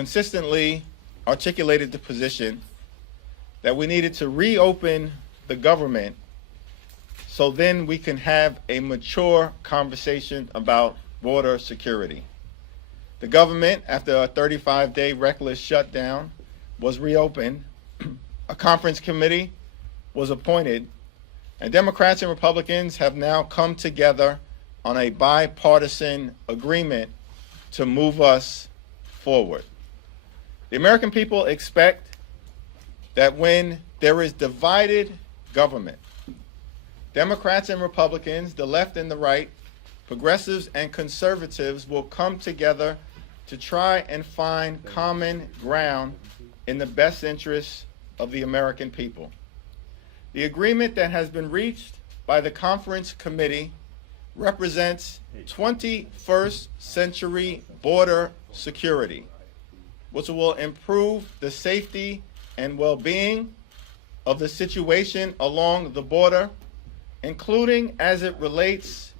consistently articulated the position that we needed to reopen the government so then we can have a mature conversation about border security. The government, after a 35-day reckless shutdown, was reopened. A conference committee was appointed, and Democrats and Republicans have now come together on a bipartisan agreement to move us forward. The American people expect that when there is divided government, Democrats and Republicans, the left and the right, progressives and conservatives will come together to try and find common ground in the best interests of the American people. The agreement that has been reached by the conference committee represents 21st century border security, which will improve the safety and well-being of the situation along the border, including as it relates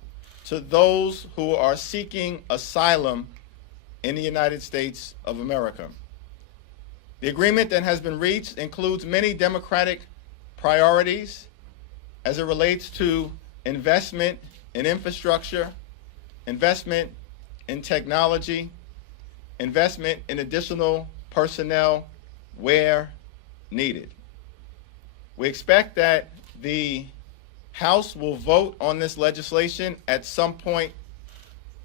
to those who are seeking asylum in the United States of America. The agreement that has been reached includes many Democratic priorities as it relates to investment in infrastructure, investment in technology, investment in additional personnel where needed. We expect that the House will vote on this legislation at some point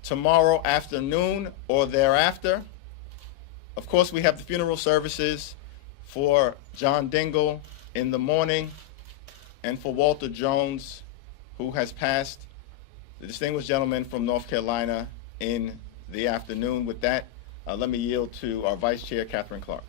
tomorrow afternoon or thereafter. Of course, we have the funeral services for John Dingell in the morning and for Walter Jones, who has passed, the distinguished gentleman from North Carolina, in the afternoon. With that, let me yield to our Vice Chair, Katherine Clark.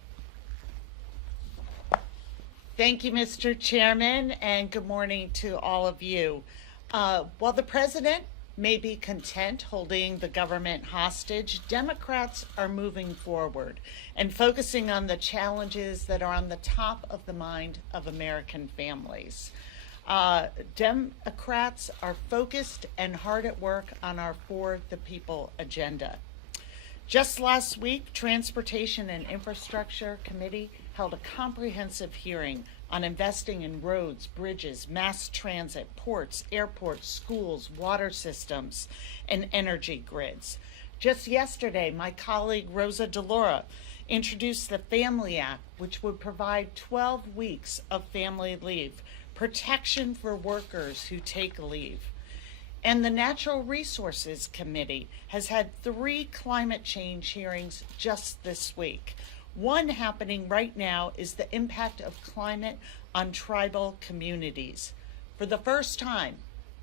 Thank you, Mr. Chairman, and good morning to all of you. While the President may be content holding the government hostage, Democrats are moving forward and focusing on the challenges that are on the top of the mind of American families. Democrats are focused and hard at work on our For the People agenda. Just last week, Transportation and Infrastructure Committee held a comprehensive hearing on investing in roads, bridges, mass transit, ports, airports, schools, water systems, and energy grids. Just yesterday, my colleague Rosa DeLauro introduced the Family Act, which would provide 12 weeks of family leave, protection for workers who take leave. And the Natural Resources Committee has had 3 climate change hearings just this week. One happening right now is the impact of climate on tribal communities. For the first time,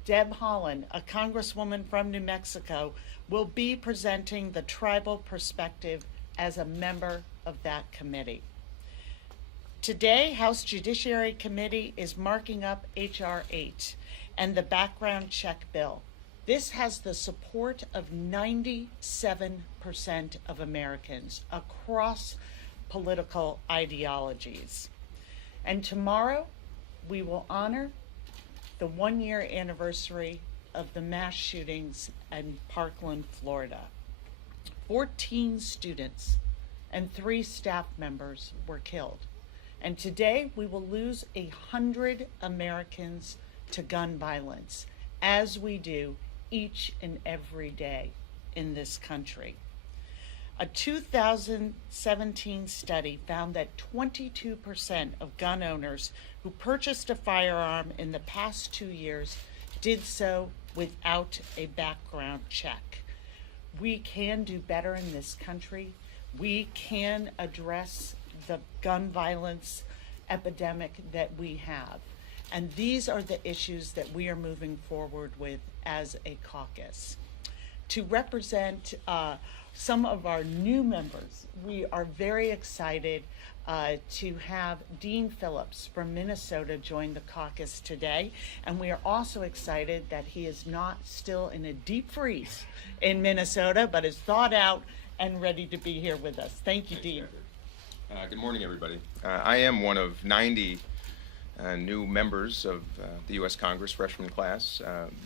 Deb Haaland, a congresswoman from New Mexico, will be presenting the tribal perspective as a member of that committee. Today, House Judiciary Committee is marking up H.R. 8 and the background check bill. This has the support of 97% of Americans across political ideologies. And tomorrow, we will honor the 1-year anniversary of the mass shootings in Parkland, Florida. 14 students and 3 staff members were killed. And today, we will lose 100 Americans to gun violence, as we do each and every day in this country. A 2017 study found that 22% of gun owners who purchased a firearm in the past 2 years did so without a background check. We can do better in this country. We can address the gun violence epidemic that we have. And these are the issues that we are moving forward with as a caucus. To represent some of our new members, we are very excited to have Dean Phillips from Minnesota join the caucus today. And we are also excited that he is not still in a deep freeze in Minnesota, but is thawed out and ready to be here with us. Thank you, Dean. Good morning, everybody. I am one of 90 new members of the U.S. Congress freshman class,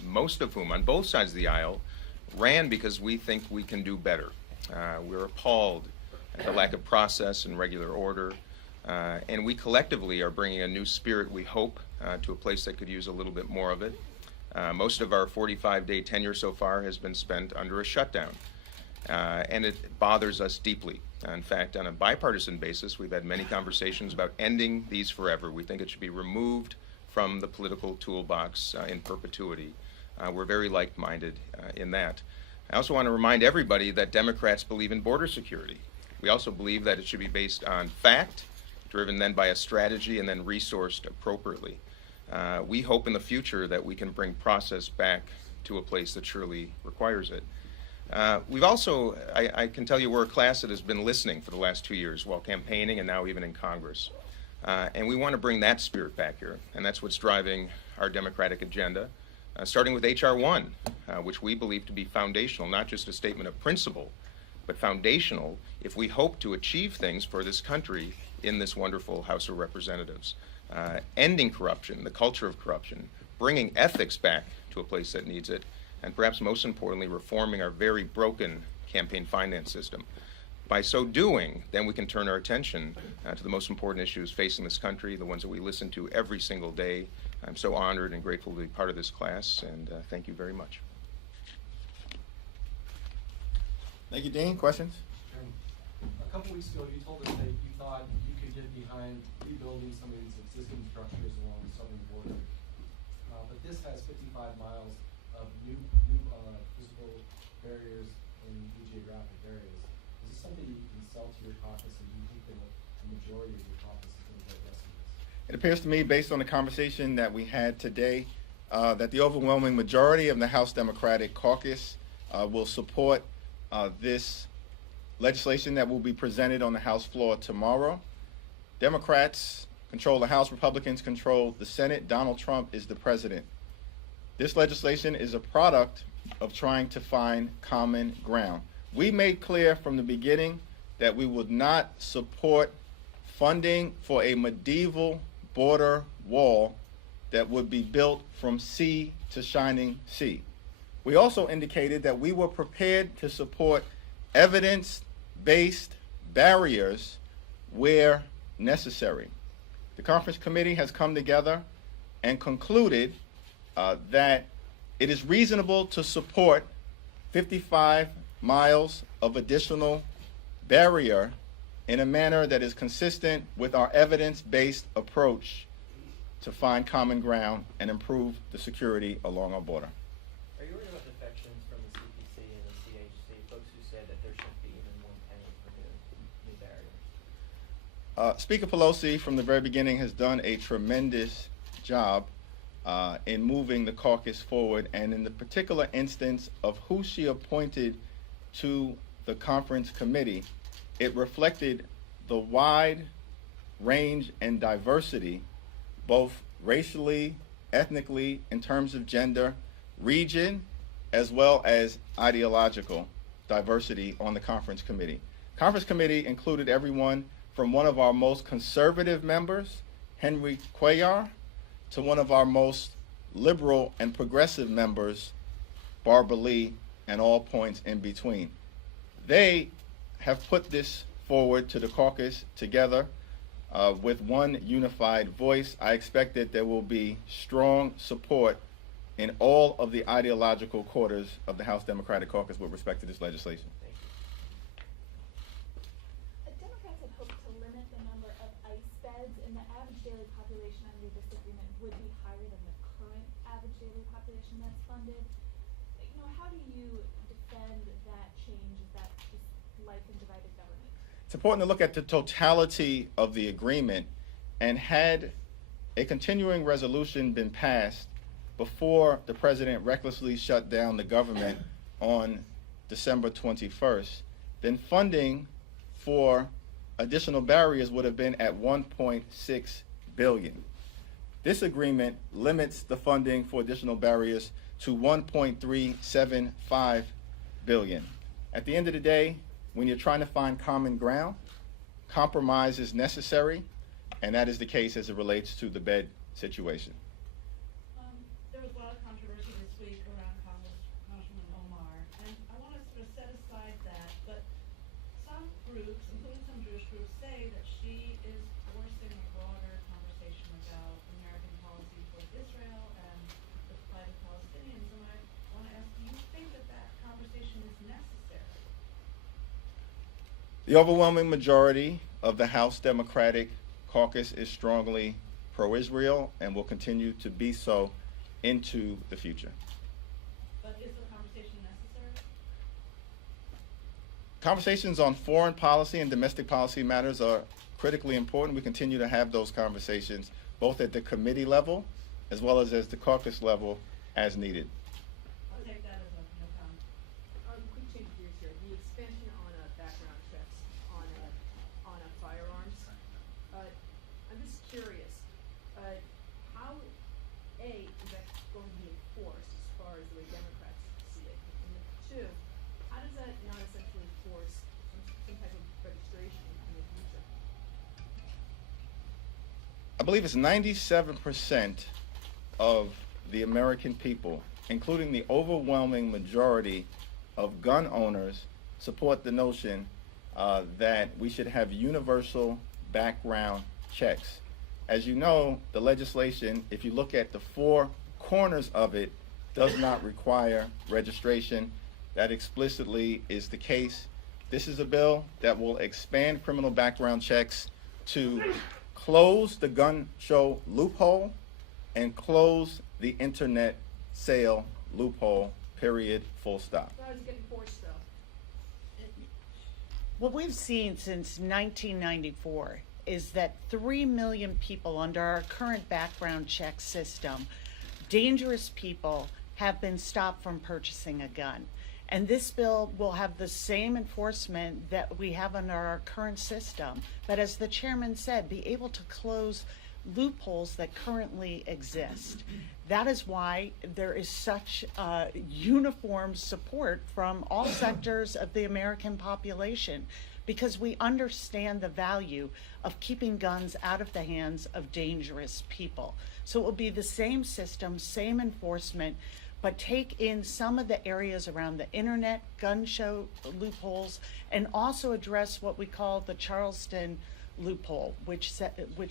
most of whom on both sides of the aisle ran because we think we can do better. We're appalled the lack of process and regular order. And we collectively are bringing a new spirit, we hope, to a place that could use a little bit more of it. Most of our 45-day tenure so far has been spent under a shutdown, and it bothers us deeply. In fact, on a bipartisan basis, we've had many conversations about ending these forever. We think it should be removed from the political toolbox in perpetuity. We're very like-minded in that. I also want to remind everybody that Democrats believe in border security. We also believe that it should be based on fact, driven then by a strategy and then resourced appropriately. We hope in the future that we can bring process back to a place that surely requires it. We've also, I can tell you, we're a class that has been listening for the last 2 years while campaigning and now even in Congress. And we want to bring that spirit back here, and that's what's driving our Democratic agenda, starting with H.R. 1, which we believe to be foundational, not just a statement of principle, but foundational if we hope to achieve things for this country in this wonderful House of Representatives. Ending corruption, the culture of corruption, bringing ethics back to a place that needs it, and perhaps most importantly, reforming our very broken campaign finance system. By so doing, then we can turn our attention to the most important issues facing this country, the ones that we listen to every single day. I'm so honored and grateful to be part of this class, and thank you very much. Thank you, Dean. Questions? A couple weeks ago, you told us that you thought you could get behind rebuilding some of these existing structures along the southern border. But this has 55 miles of new physical barriers in new geographic areas. Is this something you can sell to your caucus, and do you think that the majority of your caucus is going to vote yes on this? It appears to me, based on the conversation that we had today, that the overwhelming majority of the House Democratic Caucus will support this legislation that will be presented on the House floor tomorrow. Democrats control the House, Republicans control the Senate. Donald Trump is the president. This legislation is a product of trying to find common ground. We made clear from the beginning that we would not support funding for a medieval border wall that would be built from sea to shining sea. We also indicated that we were prepared to support evidence-based barriers where necessary. The conference committee has come together and concluded that it is reasonable to support 55 miles of additional barrier in a manner that is consistent with our evidence-based approach to find common ground and improve the security along our border. Are you worried about defections from the CPC and the CHC, folks who said that there shouldn't be even one penny for new barriers? Speaker Pelosi, from the very beginning, has done a tremendous job in moving the caucus forward, and in the particular instance of who she appointed to the conference committee, it reflected the wide range and diversity, both racially, ethnically, in terms of gender, region, as well as ideological diversity on the conference committee. Conference committee included everyone from one of our most conservative members, Henry Cuellar, to one of our most liberal and progressive members, Barbara Lee, and all points in between. They have put this forward to the caucus together with one unified voice. I expect that there will be strong support in all of the ideological quarters of the House Democratic Caucus with respect to this legislation. Democrats had hoped to limit the number of ICE beds, and the average daily population under this agreement would be higher than the current average daily population that's funded. You know, how do you defend that change? Is that just life in divided government? It's important to look at the totality of the agreement, and had a continuing resolution been passed before the president recklessly shut down the government on December 21st, then funding for additional barriers would have been at $1.6 billion. This agreement limits the funding for additional barriers to $1.375 billion. At the end of the day, when you're trying to find common ground, compromise is necessary, and that is the case as it relates to the bed situation. There was a lot of controversy this week around Congressman Omar, and I want to sort of set aside that, but some groups, including The overwhelming majority of the House Democratic Caucus is strongly pro-Israel and will continue to be so into the future. But is the conversation necessary? Conversations on foreign policy and domestic policy matters are critically important. We continue to have those conversations both at the committee level as well as the caucus level as needed. I'll take that as a no comment. Quick change of gears here. The expansion on background checks on firearms. I'm just curious. How is that going to be enforced as far as the way Democrats see it? And then two, how does that not essentially force some type of registration in the future? I believe it's 97% of the American people, including the overwhelming majority of gun owners, support the notion that we should have universal background checks. As you know, the legislation, if you look at the four corners of it, does not require registration. That explicitly is the case. This is a bill that will expand criminal background checks to close the gun show loophole and close the internet sale loophole, period, full stop. How does it get enforced though? What we've seen since 1994 is that 3 million people under our current background check system, dangerous people, have been stopped from purchasing a gun. And this bill will have the same enforcement that we have under our current system, but as the chairman said, be able to close loopholes that currently exist. That is why there is such uniform support from all sectors of the American population, because we understand the value of keeping guns out of the hands of dangerous people. So it will be the same system, same enforcement, but take in some of the areas around the internet, gun show loopholes, and also address what we call the Charleston loophole, which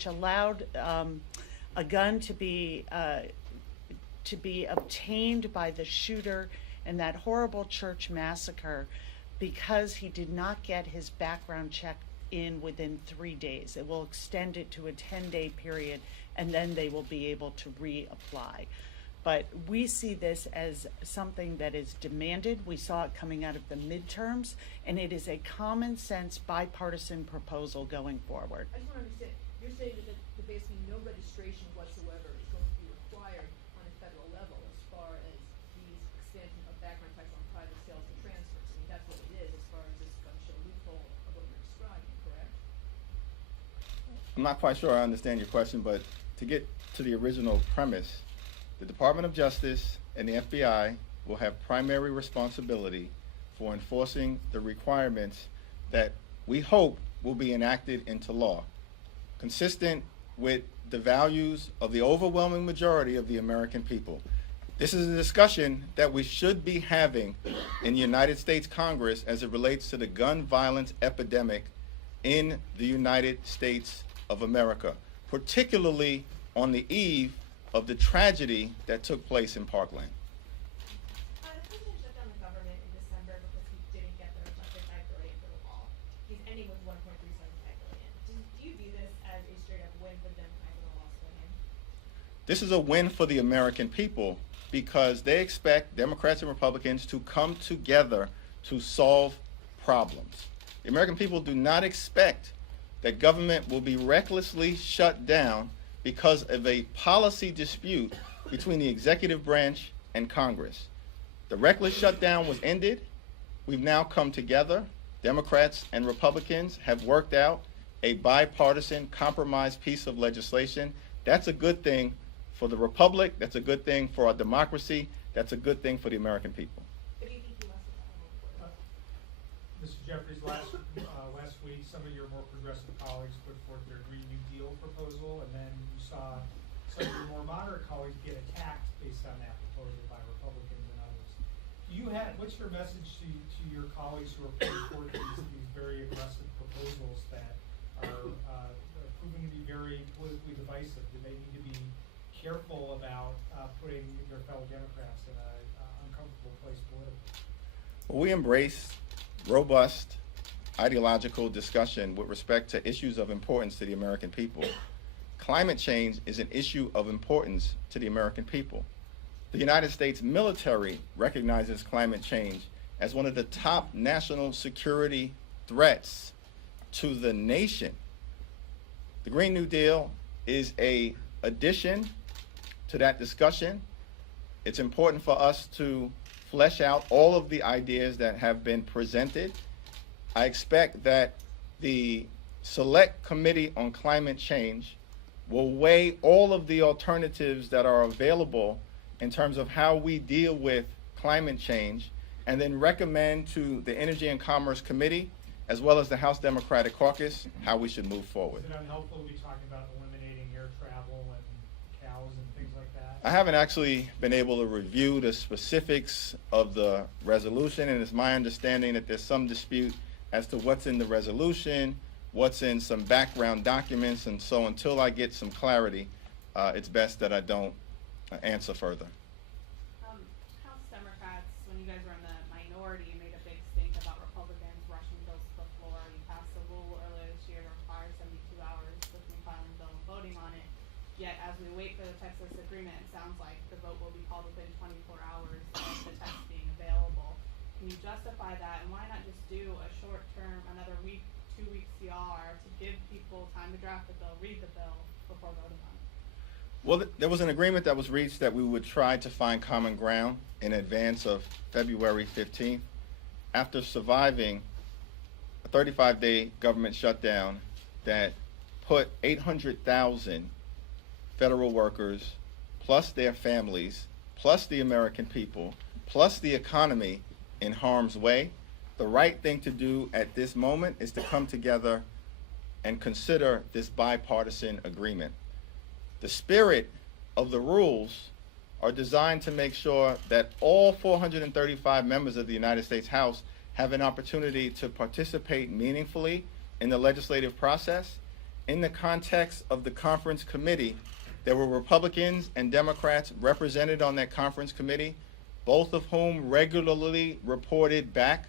allowed a gun to be obtained by the shooter in that horrible church massacre because he did not get his background check in within 3 days. It will extend it to a 10-day period, and then they will be able to reapply. But we see this as something that is demanded. We saw it coming out of the midterms, and it is a common sense bipartisan proposal going forward. I just want to understand, you're saying that basically no registration whatsoever is going to be required on a federal level as far as the expansion of background checks on private sales and transfers. I mean, that's what it is as far as this gun show loophole of what you're describing, correct? I'm not quite sure I understand your question, but to get to the original premise, the Department of Justice and the FBI will have primary responsibility for enforcing the requirements that we hope will be enacted into law, consistent with the values of the overwhelming majority of the American people. This is a discussion that we should be having in the United States Congress as it relates to the gun violence epidemic in the United States of America, particularly on the eve of the tragedy that took place in Parkland. The president shut down the government in December because he didn't get the requested $5 billion for the wall. He's ending with $1.375 billion. Do you view this as a straight up win for the Democrats and a loss for him? This is a win for the American people because they expect Democrats and Republicans to come together to solve problems. The American people do not expect that government will be recklessly shut down because of a policy dispute between the executive branch and Congress. The reckless shutdown was ended. We've now come together. Democrats and Republicans have worked out a bipartisan compromise piece of legislation. That's a good thing for the Republic. That's a good thing for our democracy. That's a good thing for the American people. But do you think he lost the battle? Mr. Jeffries, last week, some of your more progressive colleagues put forth their Green New Deal proposal, and then you saw some of your more moderate colleagues get attacked based on that proposal by Republicans and others. What's your message to your colleagues who are putting forth these very aggressive proposals that are proving to be very politically divisive? Do they need to be careful about putting their fellow Democrats in an uncomfortable place politically? Well, we embrace robust ideological discussion with respect to issues of importance to the American people. Climate change is an issue of importance to the American people. The United States military recognizes climate change as one of the top national security threats to the nation. The Green New Deal is an addition to that discussion. It's important for us to flesh out all of the ideas that have been presented. I expect that the Select Committee on Climate Change will weigh all of the alternatives that are available in terms of how we deal with climate change, and then recommend to the Energy and Commerce Committee, as well as the House Democratic Caucus, how we should move forward. Is it unhelpful to be talking about eliminating air travel and cows and things like that? I haven't actually been able to review the specifics of the resolution, and it's my understanding that there's some dispute as to what's in the resolution, what's in some background documents, and so until I get some clarity, it's best that I don't answer further. House Democrats, when you guys were in the minority, made a big stink about Republicans rushing bills to the floor. You passed a rule earlier this year to require 72 hours between filing a bill and voting on it. Yet, as we wait for the Texas agreement, it sounds like the vote will be called within 24 hours of the text being available. Can you justify that, and why not just do a short-term, another week, 2-week CR to give people time to draft the bill, read the bill before voting on it? Well, there was an agreement that was reached that we would try to find common ground in advance of February 15th. After surviving a 35-day government shutdown that put 800,000 federal workers, plus their families, plus the American people, plus the economy in harm's way, the right thing to do at this moment is to come together and consider this bipartisan agreement. The spirit of the rules are designed to make sure that all 435 members of the United States House have an opportunity to participate meaningfully in the legislative process. In the context of the conference committee, there were Republicans and Democrats represented on that conference committee, both of whom regularly reported back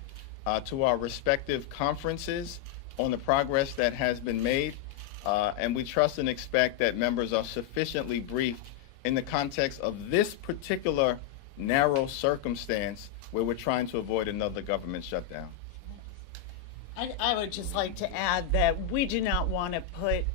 to our respective conferences on the progress that has been made. And we trust and expect that members are sufficiently briefed in the context of this particular narrow circumstance where we're trying to avoid another government shutdown. I would just like to add that we do not want to put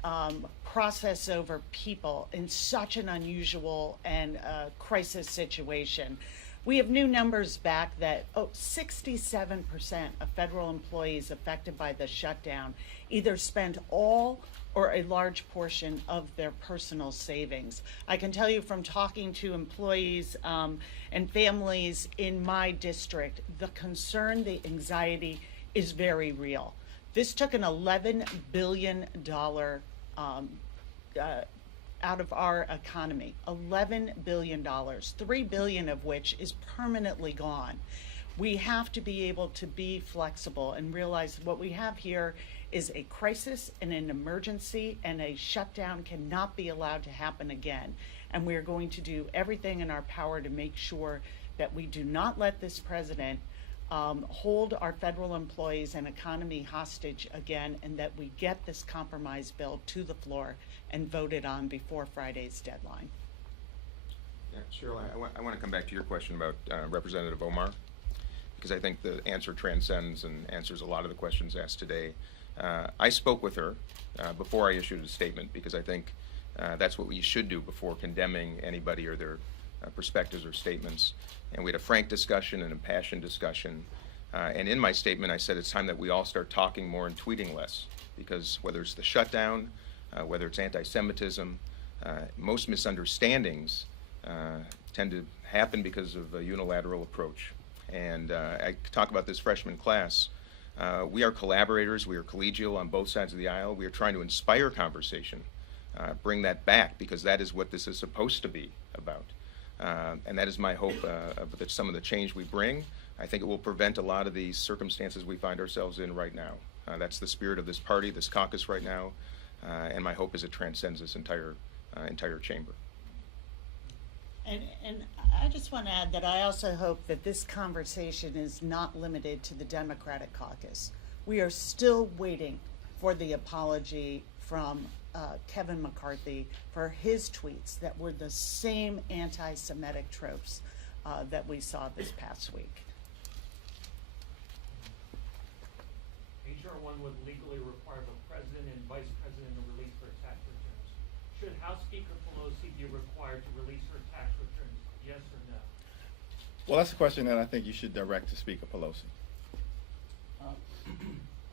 process over people in such an unusual and crisis situation. We have new numbers back that 67% of federal employees affected by the shutdown either spent all or a large portion of their personal savings. I can tell you from talking to employees and families in my district, the concern, the anxiety is very real. This took an $11 billion out of our economy, $11 billion, $3 billion of which is permanently gone. We have to be able to be flexible and realize what we have here is a crisis and an emergency, and a shutdown cannot be allowed to happen again. And we are going to do everything in our power to make sure that we do not let this president hold our federal employees and economy hostage again, and that we get this compromise bill to the floor and voted on before Friday's deadline. Yeah, Cheryl, I want to come back to your question about Representative Omar, because I think the answer transcends and answers a lot of the questions asked today. I spoke with her before I issued a statement, because I think that's what we should do before condemning anybody or their perspectives or statements. And we had a frank discussion and impassioned discussion. And in my statement, I said it's time that we all start talking more and tweeting less, because whether it's the shutdown, whether it's anti-Semitism, most misunderstandings tend to happen because of a unilateral approach. And I talk about this freshman class. We are collaborators. We are collegial on both sides of the aisle. We are trying to inspire conversation, bring that back, because that is what this is supposed to be about. And that is my hope that some of the change we bring, I think it will prevent a lot of these circumstances we find ourselves in right now. That's the spirit of this party, this caucus right now, and my hope is it transcends this entire chamber. And I just want to add that I also hope that this conversation is not limited to the Democratic caucus. We are still waiting for the apology from Kevin McCarthy for his tweets that were the same anti-Semitic tropes that we saw this past week. HR 1 would legally require the president and vice president to release their tax returns. Should House Speaker Pelosi be required to release her tax returns? Yes or no? Well, that's a question that I think you should direct to Speaker Pelosi.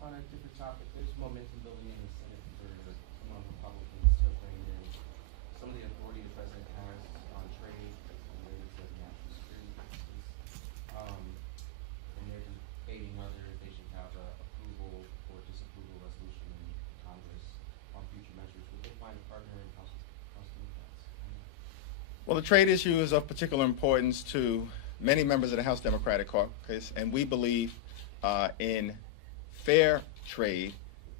On a different topic, there's momentum building in the Senate for among Republicans to bring in some of the authority the president has on trade that's related to national security purposes. And they're debating whether they should have a approval or disapproval resolution in Congress on future measures. Would they find a partner in House Democrats? Well, the trade issue is of particular importance to many members of the House Democratic Caucus, and we believe in fair trade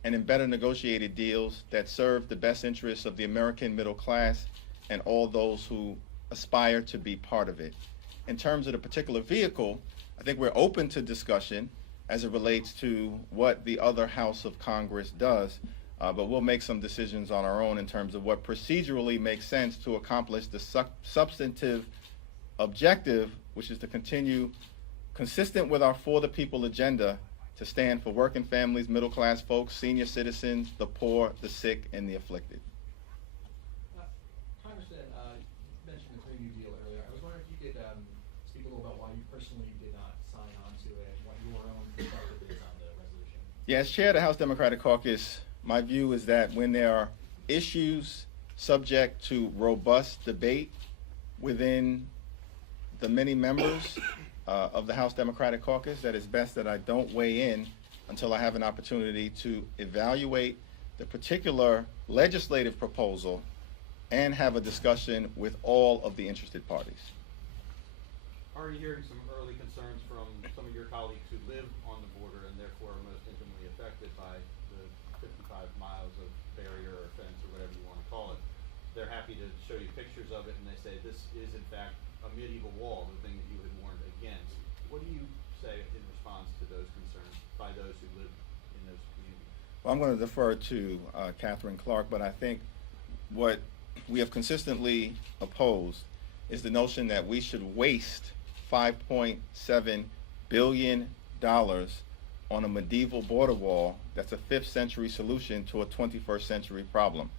and in better negotiated deals that serve the best interests of the American middle class and all those who aspire to be part of it. In terms of the particular vehicle, I think we're open to discussion as it relates to what the other House of Congress does, but we'll make some decisions on our own in terms of what procedurally makes sense to accomplish the substantive objective, which is to continue consistent with our For the People agenda to stand for working families, middle class folks, senior citizens, the poor, the sick, and the afflicted. Congressman, you mentioned the Green New Deal earlier. I was wondering if you could speak a little about why you personally did not sign on to it, what your own perspective is on the resolution. Yeah, as chair of the House Democratic Caucus, my view is that when there are issues subject to robust debate within the many members of the House Democratic Caucus, that it's best that I don't weigh in until I have an opportunity to evaluate the particular legislative proposal and have a discussion with all of the interested parties. Are you hearing some early concerns from some of your colleagues who live on the border and therefore are most intimately affected by the 55 miles of barrier or fence or whatever you want to call it? They're happy to show you pictures of it and they say this is in fact a medieval wall, the thing that you had warned against. What do you say in response to those concerns by those who live in those communities? Well, I'm going to defer to Catherine Clark, but I think what we have consistently opposed is the notion that we should waste $5.7 billion on a medieval border wall that's a 5th century solution to a 21st century problem.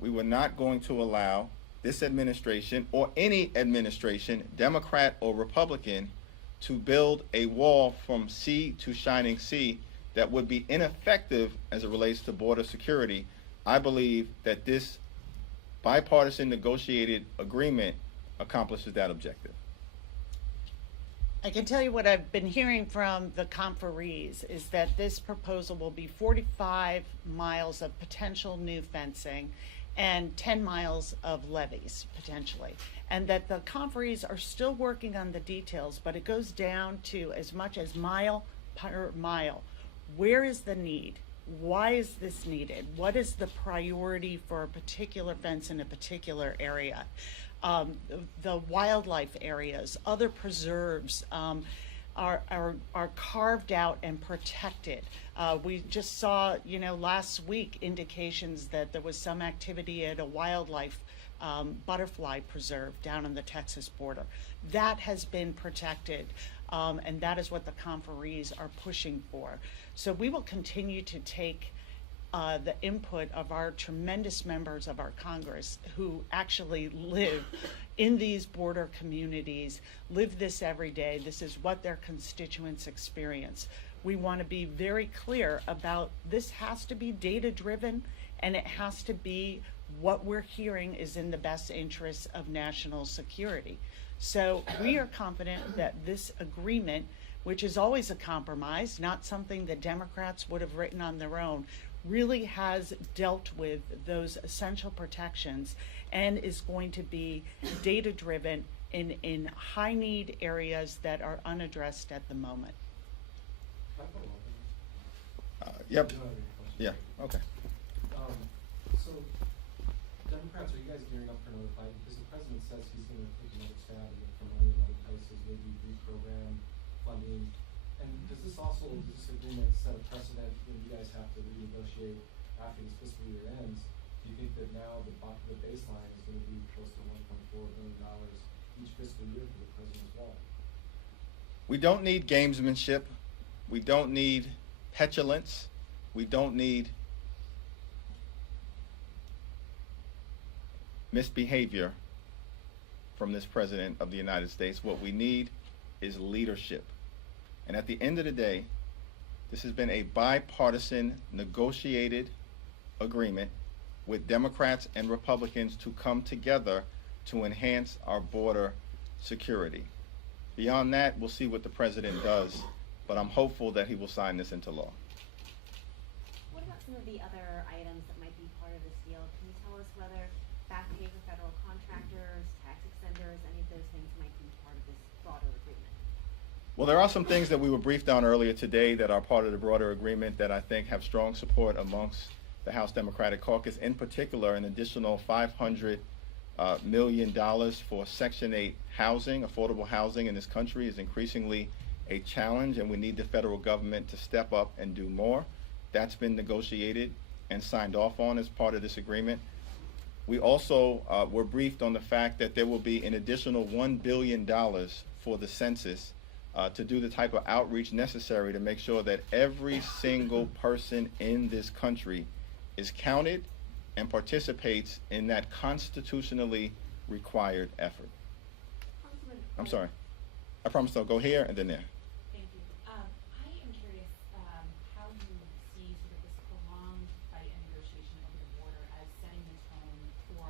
We were not going to allow this administration or any administration, Democrat or Republican, to build a wall from sea to shining sea that would be ineffective as it relates to border security. I believe that this bipartisan negotiated agreement accomplishes that objective. I can tell you what I've been hearing from the conferees is that this proposal will be 45 miles of potential new fencing and 10 miles of levees, potentially. And that the conferees are still working on the details, but it goes down to as much as mile per mile. Where is the need? Why is this needed? What is the priority for a particular fence in a particular area? The wildlife areas, other preserves, are carved out and protected. We just saw, last week indications that there was some activity at a wildlife butterfly preserve down on the Texas border. That has been protected, and that is what the conferees are pushing for. So we will continue to take the input of our tremendous members of our Congress who actually live in these border communities, live this every day. This is what their constituents experience. We want to be very clear about this has to be data driven, and it has to be what we're hearing is in the best interests of national security. So we are confident that this agreement, which is always a compromise, not something that Democrats would have written on their own, really has dealt with those essential protections and is going to be data driven in high need areas that are unaddressed at the moment. Can I follow up on this? Yep. You don't have any questions? Yeah. Okay. So, Democrats, are you guys gearing up for another fight? Because the president says he's going to take another stab at it from money in other places, maybe reprogram funding. And does this also, does this agreement set a precedent when you guys have to renegotiate after this fiscal year ends? Do you think that now the baseline is gonna be close to $1.4 billion each fiscal year for the president's wall? We don't need gamesmanship. We don't need petulance. We don't need misbehavior from this president of the United States. What we need is leadership. And at the end of the day, this has been a bipartisan negotiated agreement with Democrats and Republicans to come together to enhance our border security. Beyond that, we'll see what the president does, but I'm hopeful that he will sign this into law. What about some of the other items that might be part of this deal? Can you tell us whether back pay for federal contractors, tax extenders, any of those things might be part of this broader agreement? Well, there are some things that we were briefed on earlier today that are part of the broader agreement that I think have strong support amongst the House Democratic Caucus. In particular, an additional $500 million for Section 8 housing. Affordable housing in this country is increasingly a challenge, and we need the federal government to step up and do more. That's been negotiated and signed off on as part of this agreement. We also were briefed on the fact that there will be an additional $1 billion for the census to do the type of outreach necessary to make sure that every single person in this country is counted and participates in that constitutionally required effort. I'm sorry. I promise I'll go here and then there. Thank you. I am curious how you see sort of this prolonged fight and negotiation over the border as setting the tone for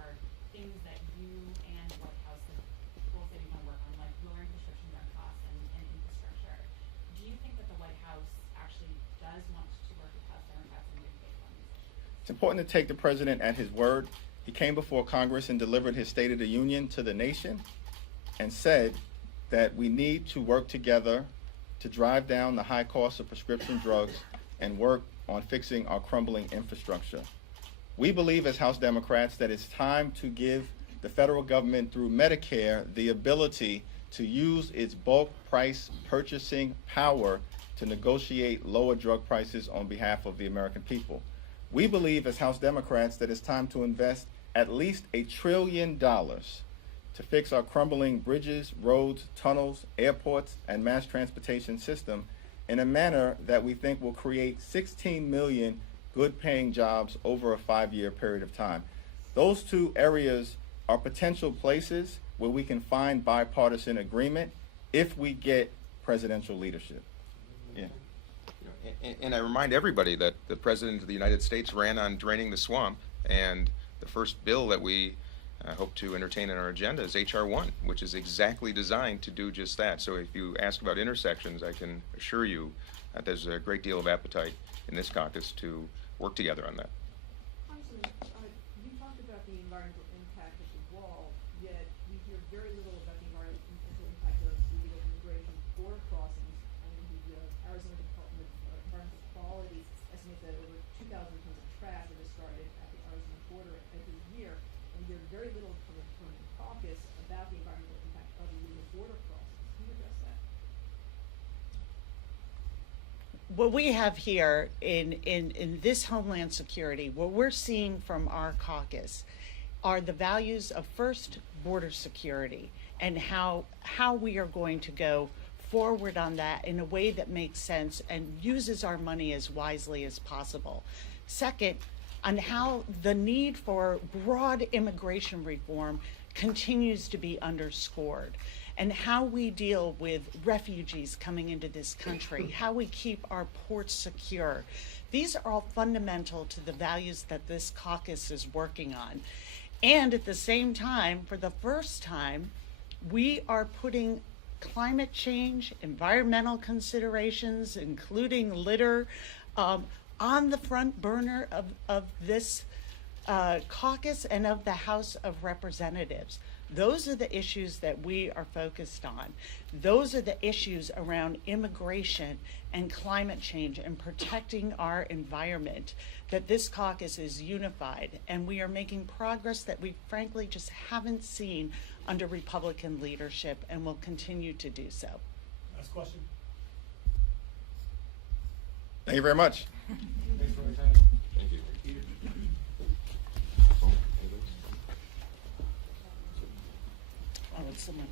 things that you and the White House have both said you want to work on, like lowering prescription drug costs and infrastructure. Do you think that the White House actually does want to work with House Democrats and good faith on these issues? It's important to take the president at his word. He came before Congress and delivered his State of the Union to the nation and said that we need to work together to drive down the high cost of prescription drugs and work on fixing our crumbling infrastructure. We believe as House Democrats that it's time to give the federal government through Medicare the ability to use its bulk price purchasing power to negotiate lower drug prices on behalf of the American people. We believe as House Democrats that it's time to invest at least $1 trillion to fix our crumbling bridges, roads, tunnels, airports, and mass transportation system in a manner that we think will create 16 million good-paying jobs over a 5-year period of time. Those two areas are potential places where we can find bipartisan agreement if we get presidential leadership. Yeah. And I remind everybody that the President of the United States ran on draining the swamp, and the first bill that we hope to entertain on our agenda is H.R. 1, which is exactly designed to do just that. So if you ask about intersections, I can assure you that there's a great deal of appetite in this caucus to work together on that. Congressman, you talked about the environmental impact of the wall, yet we hear very little about the environmental impact of the illegal immigration border crossings. I mean, the Arizona Department of Environmental Quality estimates that over 2,000 tons of trash are discarded at the Arizona border every year. And we hear very little from the caucus about the environmental impact of illegal border crossings. Can you address that? What we have here in this Homeland Security, what we're seeing from our caucus are the values of first border security and how we are going to go forward on that in a way that makes sense and uses our money as wisely as possible. Second, on how the need for broad immigration reform continues to be underscored, and how we deal with refugees coming into this country, how we keep our ports secure. These are all fundamental to the values that this caucus is working on. And at the same time, for the first time, we are putting climate change, environmental considerations, including litter, on the front burner of this caucus and of the House of Representatives. Those are the issues that we are focused on. Those are the issues around immigration and climate change and protecting our environment, that this caucus is unified, and we are making progress that we frankly just haven't seen under Republican leadership and will continue to do so. Last question. Thank you very much. Thanks for your time. Thank you. Oh, it's someone.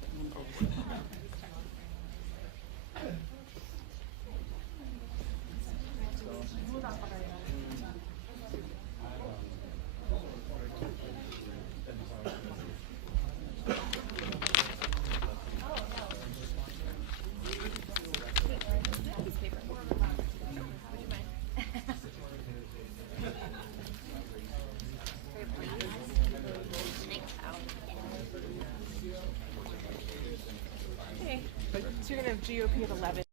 So you're gonna have GOP at 11.